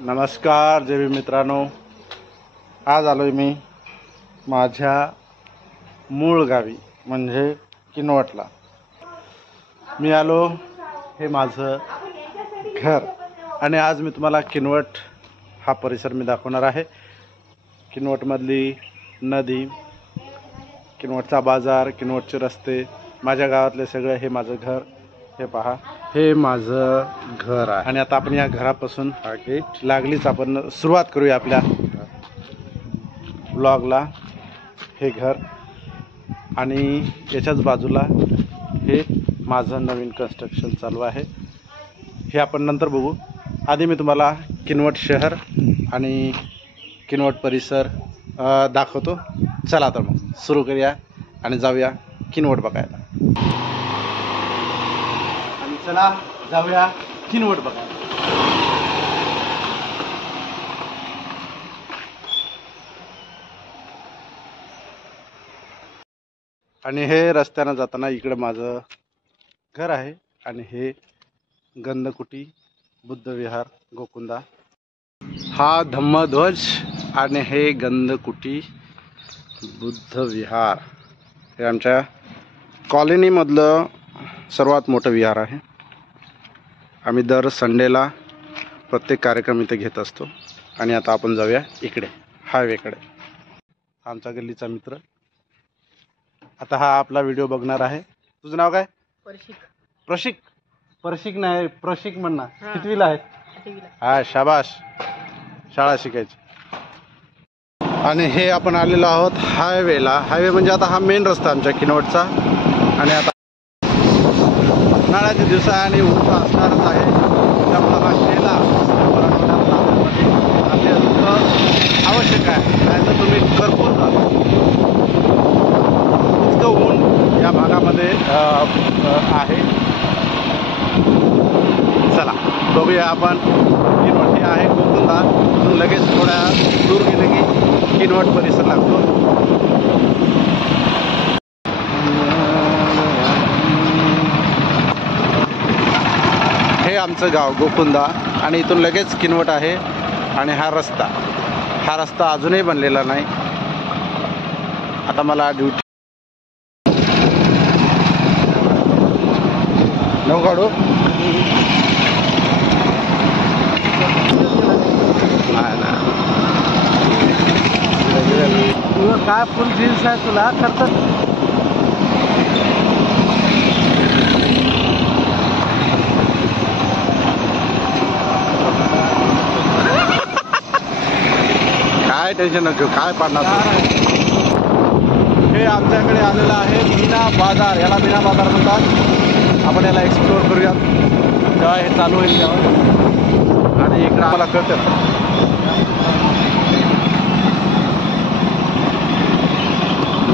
नमस्कार जय भीम मित्रांनो, आज आलोय मी माझ्या मूळ गावी म्हणजे किनवटला। मी आलो, हे माझं घर आणि आज मी तुम्हाला किनवट हा परिसर मी दाखवणार आहे। किनवटमधली नदी, किनवटचा बाजार, किनवटचे रस्ते, माझ्या गावातले सगळे हे माझं घर। हे पहा, हे माझं घर आहे आणि आता आपण या घरापासून लागलीच आपण सुरुवात करूया आपल्या ब्लॉगला। हे घर आणि याच्याच बाजूला हे माझं नवीन कन्स्ट्रक्शन चालू आहे, हे आपण नंतर बघू। आधी मी तुम्हाला किनवट शहर आणि किनवट परिसर दाखवतो। चला तर मग सुरू करूया आणि जाऊया किनवट बघायला। आणि चला जाऊया किनवट बघायला। आणि हे रस्त्यानं जाताना इकडे माझं घर आहे आणि हे गंधकुटी बुद्ध विहार गोकुंदा, हा धम्मध्वज आणि हे गंधकुटी बुद्ध विहार। हे आमच्या कॉलनीमधलं सर्वात मोठं विहार आहे। आम्ही दर संडेला प्रत्येक कार्यक्रम इथे घेत असतो। आणि आता आपण जाऊया इकडे हायवेकडे। आमचा गल्लीचा मित्र आता हा आपला व्हिडिओ बघणार आहे। तुझं नाव काय? परशिक। प्रशिक? परशिक नाही, प्रशिक म्हणणार। कितवीला आहे? 8वीला। हा, शाबाश, शाळा शिकायची। आणि हे आपण आलेलो आहोत हायवेला। हायवे म्हणजे आता हा मेन रस्ता आमच्या किनवटचा। आणि आता उन्हाळ्याचे दिवस आहे आणि ऊन असणारच आहे, त्यामुळे हा शेला आपले आवश्यक आहे, नाही तर तुम्ही करपून जा। इतकं ऊन या भागामध्ये आहे। चला बघूया आपण। किनवट हे आहे गोकुंदा, लगेच थोड्या दूर गेले की किनवट परिसर लागतो। हे आमचं गाव गोकुंदा आणि इथून लगेच किनवट आहे। आणि हा रस्ता अजूनही बनलेला नाही। आता मला ड्युटी नको काढू। काय फुल जीन्स आहे तुला खर्च? काय टेन्शन नको, काय पाडणार। हे आमच्याकडे आलेलं आहे मीना बाजार, याला मीना बाजार म्हणतात। आपण याला एक्सप्लोअर करूया जेव्हा हे चालू होईल तेव्हा। आणि इकडं आम्हाला कळतं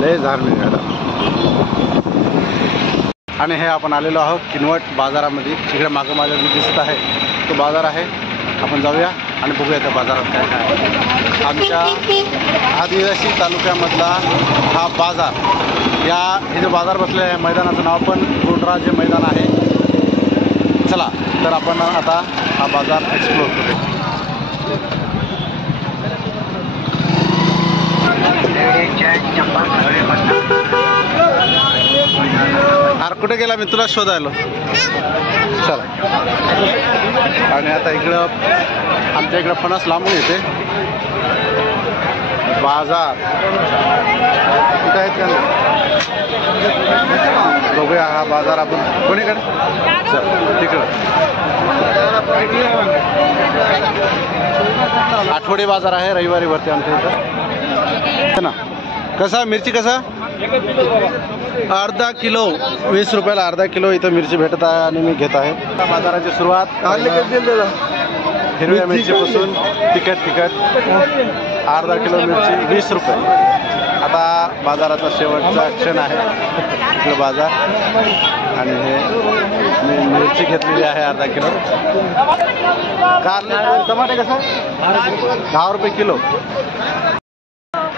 लय धार्मिक आहे। आणि हे आपण आलेलो आहोत किनवट बाजारामध्ये। इकडे मागं माझ्या जे दिसत आहे तो बाजार आहे। आपण जाऊया आणि बघूया त्या बाजारात काय काय आहे। आमच्या आदिवासी तालुक्यामधला हा बाजार, हे जो बाजार बसले आहे मैदानाचं नाव पण गुंडराजे मैदान आहे। चला तर आपण आता हा बाजार एक्सप्लोअर करूया। अरे कुठे गेला मी तुला शोधायलो। चला, आणि आता इकडं आमच्या इकडं फणस लांबून येते। बाजार कुठे आहेत का? बघूया हा बाजार आपण कोणीकडे। चल तिकडं आठवडी बाजार आहे, रविवारी भरते आमच्या इथं ना। कसा मिरची कसा? अर्धा किलो 20 रुपयाला अर्धा किलो इथं मिरची भेटत आहे आणि मी घेत आहे। बाजाराची सुरुवात हिरव्या मिरचीपासून तिखट अर्धा किलो मिरची 20 रुपये। आता बाजाराचा शेवटचा क्षण आहे इकडं बाजार। आणि हे मी मिरची घेतलेली आहे अर्धा किलो। कारले टमाटे कसं? 10 रुपये किलो।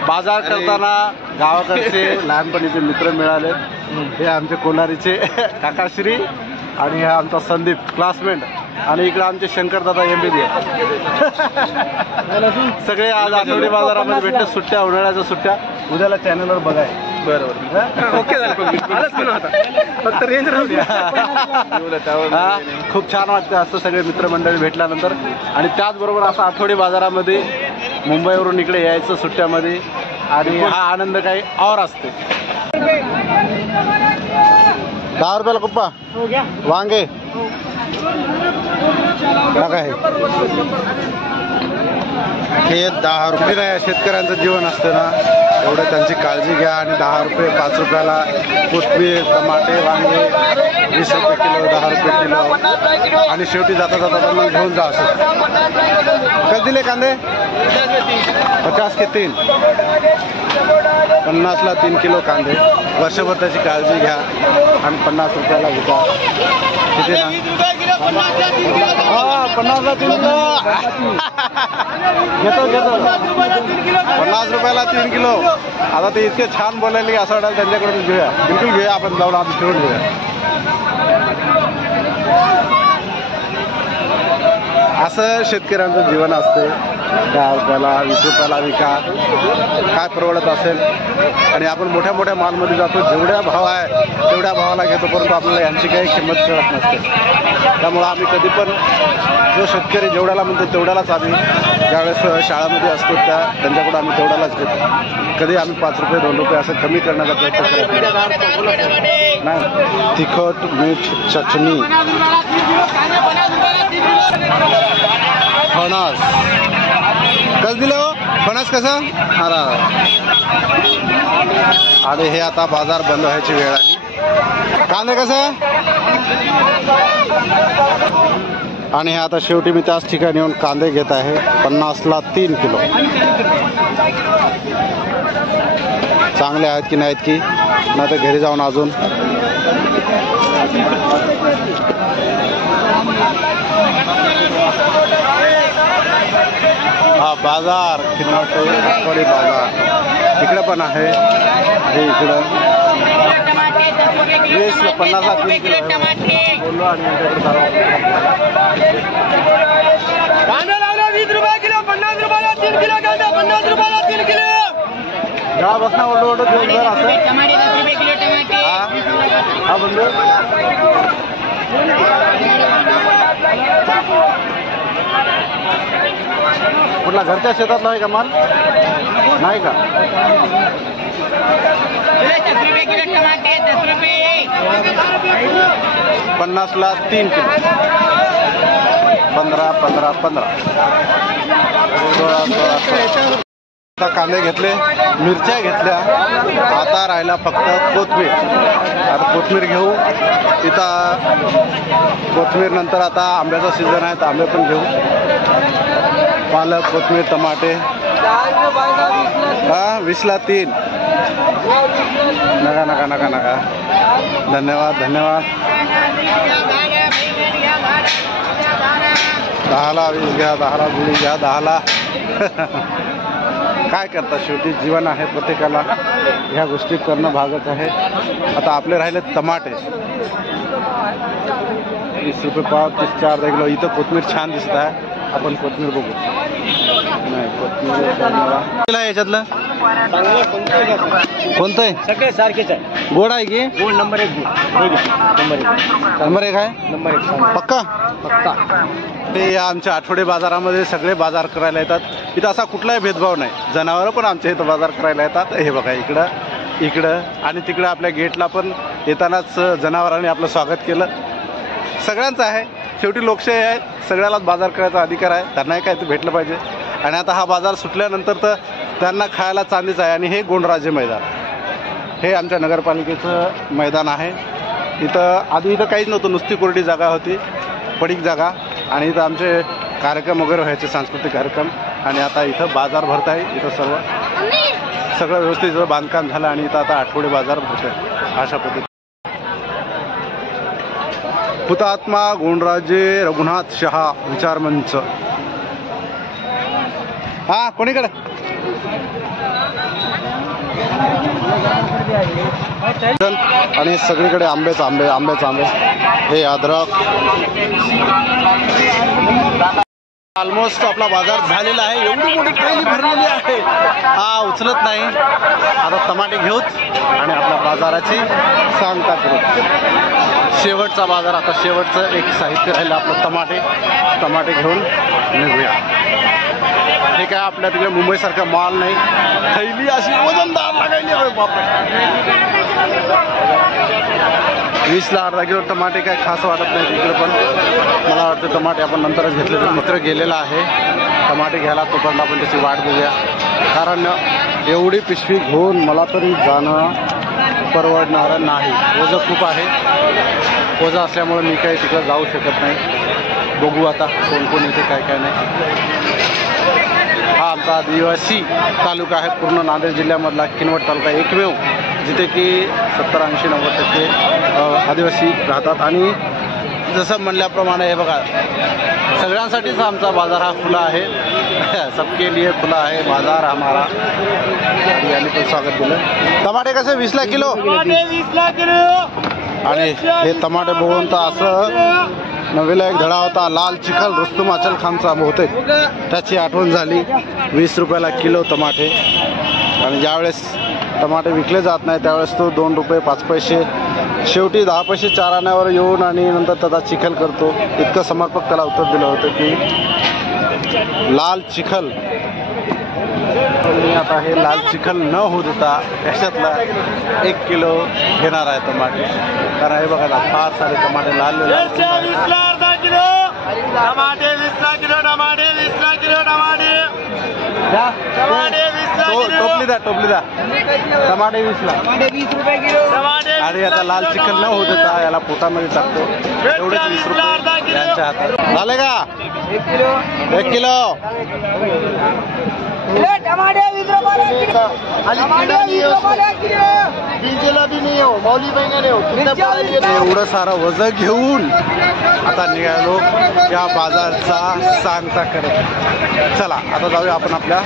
बाजार करताना गावाकडचे लहानपणीचे मित्र मिळाले। हे आमचे कोलारीचे काकाश्री आणि हा आमचा संदीप क्लासमेट। आणि इकडे आमचे शंकरदादा MBBS सगळे आज आठवडी बाजारामध्ये भेटले. सुट्ट्या, उन्हाळ्याच्या सुट्ट्या उद्याला चॅनलवर बघाय. बरोबर, ओके झालं. फक्त रेंज राहू द्या. खूप छान वाटतं असं सगळे मित्रमंडळी भेटल्यानंतर. आणि त्याचबरोबर असं आठवडी बाजारामध्ये मुंबईवरून इकडे यायचं सुट्ट्यामध्ये आणि हा आनंद काही और असते. 10 रुपयाला कुप्पा वांगे काय हे 10 रुपये नाही. शेतकऱ्यांचं जीवन असतं ना, एवढं त्यांची काळजी घ्या. आणि 10 रुपये 5 रुपयाला कोथिंबीर, टमाटे, वांगे 20 रुपये किलो, 10 रुपये किलो. आणि शेवटी जाता जाता मग घेऊन जा. असं कसे दिले कांदे? 50 के 3, 50ला 3 किलो कांदे. वर्षभर त्याची काळजी घ्या आणि 50 रुपयाला विका. किती ना? 50ला 3 किलो घेतो 50 रुपयाला 3 किलो. आता ते इतके छान बोलायले की असं वाटायला त्यांच्याकडून घेऊया. बिलकुल घेऊया, आपण जाऊन आपण फिरून घेऊया. असं शेतकऱ्यांचं जीवन असते. 10 रुपयाला 20 रुपयाला विका, काय परवडत असेल. आणि आपण मोठ्या मोठ्या मालमध्ये जातो, जेवढ्या भाव आहे तेवढ्या भावाला घेतो, परंतु आपल्याला यांची काही किंमत कळत नसते. त्यामुळं आम्ही कधी पण जो शेतकरी जेवढ्याला म्हणतो तेवढ्यालाच आम्ही ज्यावेळेस शाळामध्ये असतो त्यांच्याकडून आम्ही तेवढ्यालाच घेतो. कधी आम्ही 5 रुपये 2 रुपये असं कमी करण्याचा प्रयत्न करत नाही. तिखट, मीठ, चटणी, फणस कसं दिलं हो? फणस कसं? आणि हे आता बाजार बंद व्हायची वेळ आली. कांदे कसं? आणि हे आता शेवटी मी त्याच ठिकाणी येऊन कांदे घेत आहे. 50ला 3 किलो. चांगले आहेत की नाहीत की नाही तर घरी जाऊन अजून हा बाजार खिन्नवटे बाजार इकडे पण आहे. हे इकडं 20ला 50ला 3 किलो बोललो. आणि कांदा लावला 20 रुपये किलो, 50 रुपयाला 3 किलो कांदा, 50 रुपयाला 3 किलो. गाव बसना ओढो ओढो दिवसभर असं. हा बंधू कुठला घरच्या शेतातला आहे का माल? नाही का? 50ला 3 किलो. 15 15 15. आता कांदे घेतले, मिरच्या घेतल्या. आता राहिला फक्त कोथिंबीर. आता कोथिंबीर घेऊ. इथं कोथिंबीर नंतर आता आंब्याचा सीझन आहे तर आंबे पण घेऊ. पालक, कोथिंबीर, टमाटे 20ला 3. नका नका नका नका. धन्यवाद धन्यवाद. 10ला 20 घ्या, 10ला 20 घ्या, 10ला. काय करता, शेवटी जीवन आहे प्रत्येकाला. ह्या गोष्टी करणं भागच आहे. आता आपले राहिले टमाटे 20 रुपये पाव, 30 4 किलो. इथं कोथिंबीर छान दिसत आहे. आपण कोथिंबीर बघू. नाही कोथिंबीर याच्यातलं कोणतं आहे? सगळे सारखेच आहे. गोड आहे की? गोड नंबर 1. नंबर 1 आहे. नंबर 1 पक्का पक्का. ते आमच्या आठवडे बाजारामध्ये सगळे बाजार करायला येतात. इथं असा कुठलाही भेदभाव नाही. जनावरं पण आमच्या इथं बाजार करायला येतात. हे बघा इकडं इकडं आणि तिकडं आपल्या गेटला पण येतानाच जनावरांनी आपलं स्वागत केलं. सगळ्यांचं आहे. शेवटी लोकशाही आहे. सगळ्यालाच बाजार करायचा अधिकार आहे. त्यांनाही काय ते भेटलं पाहिजे. आणि आता हा बाजार सुटल्यानंतर तर त्यांना खायला चांदीच आहे. आणि हे गोंडराजे मैदान, हे आमच्या नगरपालिकेचं मैदान आहे. इथं आधी इथं काहीच नव्हतं, नुसती कोरडी जागा होती, पडीक जागा. आणि इथं आमचे कार्यक्रम वगैरे व्हायचे, सांस्कृतिक कार्यक्रम. आणि आता इथं बाजार भरत आहे. इथं सगळं व्यवस्थित बांधकाम झालं आणि इथं आता आठवडे बाजार भरत आहे अशा पद्धतीने. हुतात्मा गोंडराजे रघुनाथ शहा विचार मंच. हा कोणीकडे आणि सगळीकडे आंबेच आंबे आंबेच आंबे. हे अद्रक. ऑलमोस्ट आपला बाजार झालेला आहे. एवढी मोठी ट्रेली भरलेली आहे, हा उचलत नाही. आता टमाटे घेऊत आणि आपल्या बाजाराची सांगता करू. शेवटचा बाजार, आता शेवटचं एक साहित्य राहिलं आपलं टमाटे घेऊन निघूया. हे काय आपल्या तिकडे मुंबईसारखा माल नाही, थैली अशी वजनदार लागायली. अरे बापरे, 20ला अर्धा किलो टमाटे काय खास वाटत नाही तिकडे, पण मला वाटतं टमाटे आपण नंतरच घेतले. तर मित्र गेलेला आहे टमाटे घ्यायला, तोपर्यंत आपण त्याची वाट बघूया. कारण एवढी पिशवी घेऊन मला तरी जाणं परवडणारं नाही. ओझं खूप आहे, ओझं असल्यामुळे मी काही तिकडं जाऊ शकत नाही. बघू आता कोण कोण येते काय काय नाही. हा आमचा आदिवासी तालुका आहे, पूर्ण नांदेड जिल्ह्यामधला किनवट तालुका एकमेव जिथे की 70-80-90% आदिवासी राहतात. आणि जसं म्हणल्याप्रमाणे हे बघा, सगळ्यांसाठीच आमचा बाजार हा खुला आहे. सबके लिए खुला आहे बाजार हमारा. यांनी पण स्वागत केलं. टमाटे कसे 20ला किलो? 20ला किलो. आणि हे टमाटे बघून तर असं नवीला एक धडा होता, लाल चिखल रुस्तुम अचल खानचा बहुतेक, त्याची आठवण झाली. 20 रुपयाला किलो टमाटे. आणि ज्यावेळेस टमाटे विकले जात नाही त्यावेळेस तो 2 रुपये 5 पैसे, शेवटी 10 पैसे 4 आण्यावर येऊन आणि नंतर त्याचा चिखल करतो. इतकं समर्पक त्याला उत्तर दिलं होतं की लाल चिखल. मी आता हे लाल चिखल न होऊ देता याच्यातला 1 किलो घेणार आहे टमाटे. कारण हे बघा ना, फार सारे टमाटे लाल अर्धा किलो टमाटे. 20ला किलो टमाटे. 20ला किलो टमाटे. टोपली द्या. टमाटे 20ला. 20 रुपये किलो टमाटे. आणि आता लाल चिखल न होऊ देता याला पोटामध्ये टाकतो. एवढेच 20 रुपये यांच्या हातात. झाले का? 1 किलो. टमाटे 20 रुपये किलो. एवढं सारं वजन घेऊन आता निघालो या बाजारचा सांगता करत. चला आता जाऊया आपण आपल्या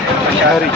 घरी.